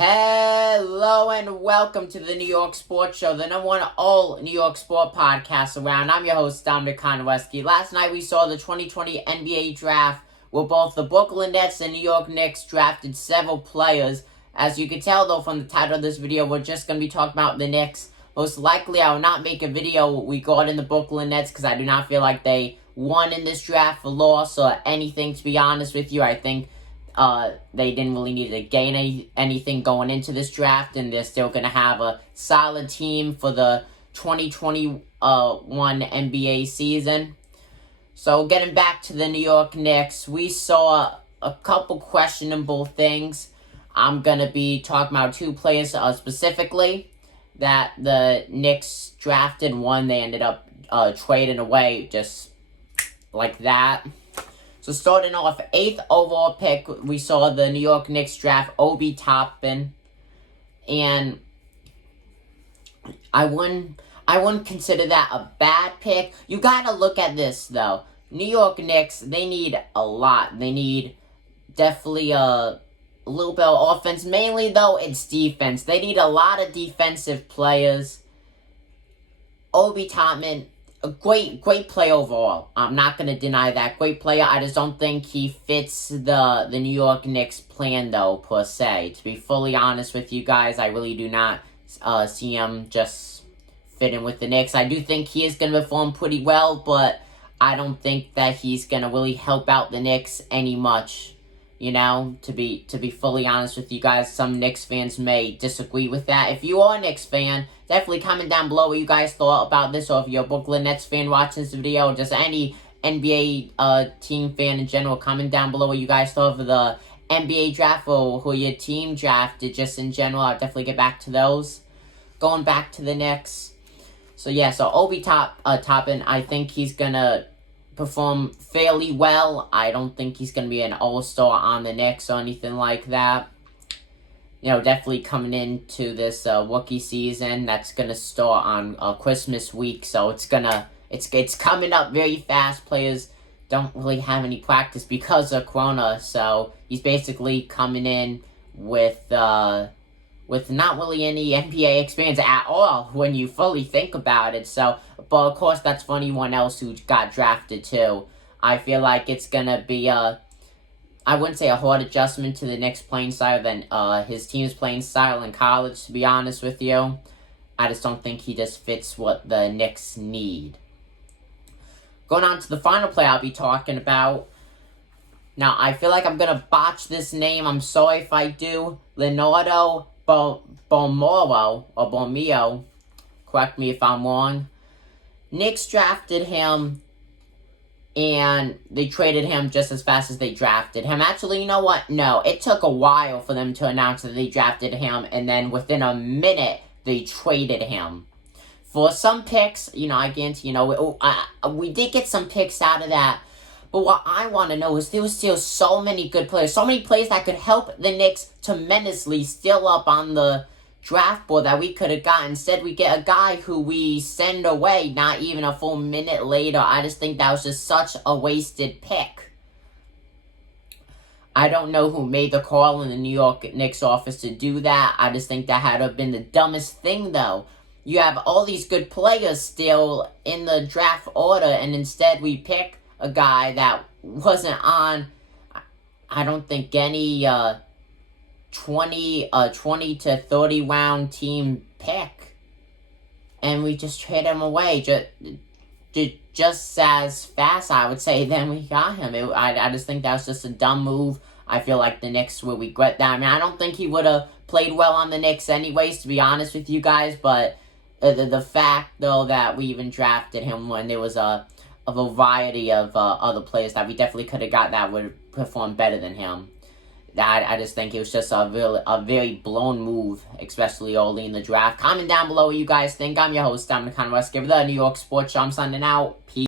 Hello and welcome to the New York Sports Show, the number one all New York sport podcast around. I'm your host, Dominic Konowski. Last night we saw the 2020 NBA draft where both the Brooklyn Nets and New York Knicks drafted several players. As you can tell though from the title of this video, we're just going to be talking about the Knicks. Most likely I will not make a video regarding the Brooklyn Nets because I do not feel like they won in this draft or lost or anything, to be honest with you. I think they didn't really need to gain anything going into this draft, and they're still going to have a solid team for the 2021 NBA season. So getting back to the New York Knicks, we saw a couple questionable things. I'm going to be talking about two players specifically that the Knicks drafted. One, they ended up trading away just like that. So starting off, 8th overall pick, we saw the New York Knicks draft Obi Toppin. And I wouldn't consider that a bad pick. You gotta look at this, though. New York Knicks, they need a lot. They need definitely a little bit of offense. Mainly, though, it's defense. They need a lot of defensive players. Obi Toppin, a great play overall. I'm not going to deny that. Great player. I just don't think he fits the New York Knicks plan, though, per se. To be fully honest with you guys, I really do not see him just fitting with the Knicks. I do think he is going to perform pretty well, but I don't think that he's going to really help out the Knicks any much. You know, to be fully honest with you guys, some Knicks fans may disagree with that. If you are a Knicks fan, definitely comment down below what you guys thought about this, or if you're a Brooklyn Nets fan watching this video, or just any NBA team fan in general, comment down below what you guys thought of the NBA draft, or who your team drafted, just in general. I'll definitely get back to those. Going back to the Knicks. So yeah, so Obi Toppin, I think he's going to perform fairly well. I don't think he's going to be an all-star on the Knicks or anything like that. You know, definitely coming into this rookie season that's going to start on Christmas week, so it's coming up very fast. Players don't really have any practice because of Corona, so he's basically coming in with not really any NBA experience at all when you fully think about it. So, but of course, that's for anyone else who got drafted too. I feel like it's gonna be I wouldn't say a hard adjustment to the Knicks playing style than his team's playing style in college, to be honest with you. I just don't think he just fits what the Knicks need. Going on to the final play I'll be talking about. Now, I feel like I'm gonna botch this name. I'm sorry if I do. Leonardo Bomio, correct me if I'm wrong. Knicks drafted him, and they traded him just as fast as they drafted him. Actually, you know what? No, it took a while for them to announce that they drafted him, and then within a minute, they traded him. For some picks, you know, I guarantee, you know, we did get some picks out of that. But what I want to know is there was still so many good players. So many players that could help the Knicks tremendously still up on the draft board that we could have gotten. Instead, we get a guy who we send away not even a full minute later. I just think that was just such a wasted pick. I don't know who made the call in the New York Knicks office to do that. I just think that had to have been the dumbest thing, though. You have all these good players still in the draft order, and instead we pick a guy that wasn't on, I don't think, any 20 to 30 round team pick. And we just trade him away just as fast, I would say, then we got him. I just think that was just a dumb move. I feel like the Knicks will regret that. I mean, I don't think he would have played well on the Knicks anyways, to be honest with you guys. But the fact, though, that we even drafted him when there was a variety of other players that we definitely could have got that would perform better than him. I just think it was just a very blown move, especially early in the draft. Comment down below what you guys think. I'm your host, Dominic Konowski of the New York Sports Show. I'm signing out. Peace.